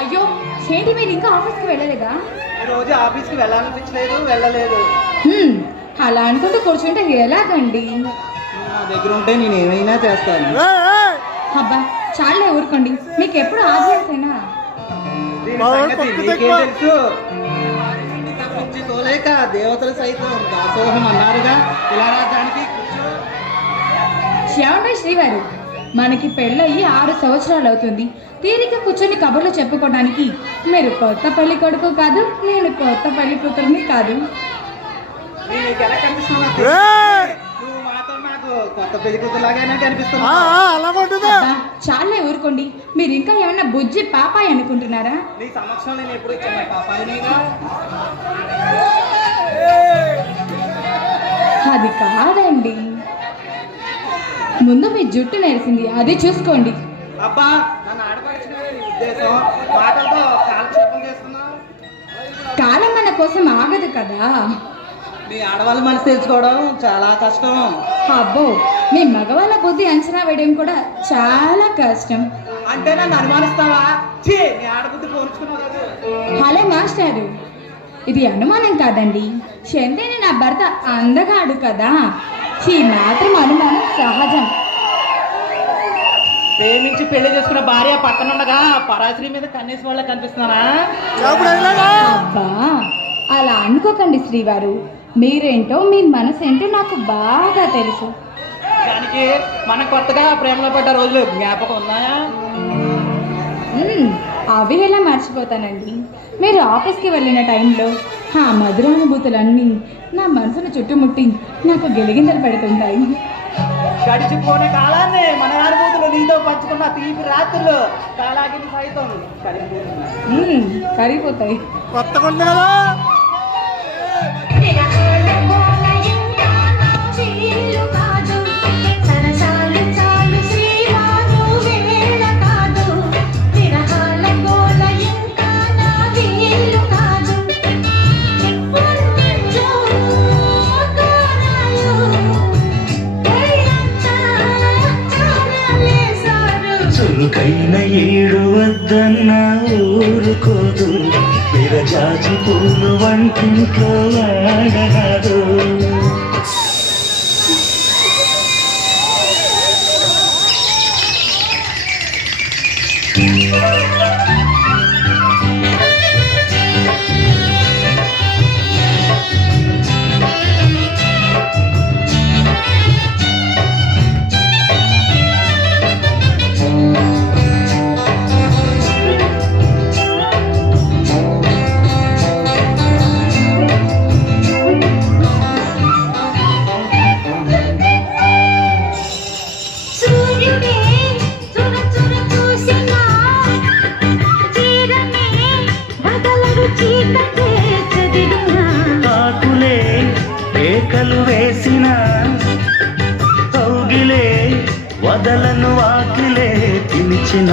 అయ్యో ఏంటి మీరు ఇంకా ఆఫీస్కి వెళ్ళలేదా? రోజు ఆఫీస్కి వెళ్ళాలనిపించలేదు, వెళ్ళలేదు. అలా అనుకుంటూ కూర్చుంటే ఎలాగండి? నా దగ్గర ఉంటే నేను ఏమైనా చేస్తాను. అబ్బా చాలే ఊరుకోండి, మీకు ఎప్పుడు ఆభ్యాసేనా? తెలుసు తప్పించి తోలేక దేవతలు సైతం దాసోహం అన్నారుగా. ఇలా రాజానికి శ్యామండి శ్రీవారు, మనకి పెళ్ళయి 6 సంవత్సరాలు అవుతుంది. తీరిక కూర్చొని కబుర్లు చెప్పుకోవడానికి మీరు కొత్త పెళ్లి కొడుకు కాదు, నేను కొత్త పెళ్లి కూతురుని కాదు. కొత్త పెళ్లి కూతురులాగానే కనిపిస్తున్నా. చాలే ఊరుకోండి, మీరు ఇంకా ఏమన్నా బుజ్జి పాపాయి అనుకుంటున్నారా? నీ సమక్షంలో నేను ఎప్పుడు ఇచ్చాను పాపాయినిగా. అది కాదండి, ముందు మీ జుట్టు నెరిసింది, అది చూసుకోండి. అబ్బా నన్ను ఆడపడిచిన ఉద్దేశం, మాటలతో కాలక్షేపం చేస్తున్నావు. కాలం మన కోసం ఆగదు కదా. మీ ఆడవాళ్ళ మనసు తెలుసుకోవడం చాలా కష్టం. అబ్బో, మీ మగవాళ్ళ బుద్ధి అంచనా వేయడం కూడా చాలా కష్టం. అంటే నన్ను అనుమానిస్తావా? నీ ఆడబుద్ధి పోల్చుకున్నావు కదా. హలో మాస్టారు, ఇది అనుమానం కాదండి. శంతేని నా భర్త అందగాడు కదా, ఈ మాత్రం అనుమానం సహజం. ప్రేమించి పెళ్లి చేసుకున్న భార్య పక్కనుండగా పరాశ్రీ మీద కన్నేసి వాళ్ళ కనిపిస్తున్నానా? అబ్బా అలా అనుకోకండి శ్రీవారు, మీరేంటో మీ మనసు ఏంటో నాకు బాగా తెలుసు. దానికి మనం కొత్తగా ప్రేమలో పడ్డ రోజులు జ్ఞాపకం ఉన్నాయా? అవి ఎలా మర్చిపోతానండి. మీరు ఆఫీస్కి వెళ్ళిన టైంలో ఆ మధురానుభూతులన్నీ నా మనసును చుట్టుముట్టి నాకు గిలిగింతలు పెడుతుంటాయి. గడిచిపోయిన కాలాన్ని మన అనుభూతులు నీతో పంచుకున్న తీపి రాత్రులు కాలాగిని సైతం కరిగిపోతాయి. చురుకైన ఏడు వద్దన్న ఊరుకోదు, విరజాజి పూలు వంటింట్లో ఆడరాదు. ఆకులే ఏకలు వేసిన కౌగిలే వదలను వాకిలే పిలిచిన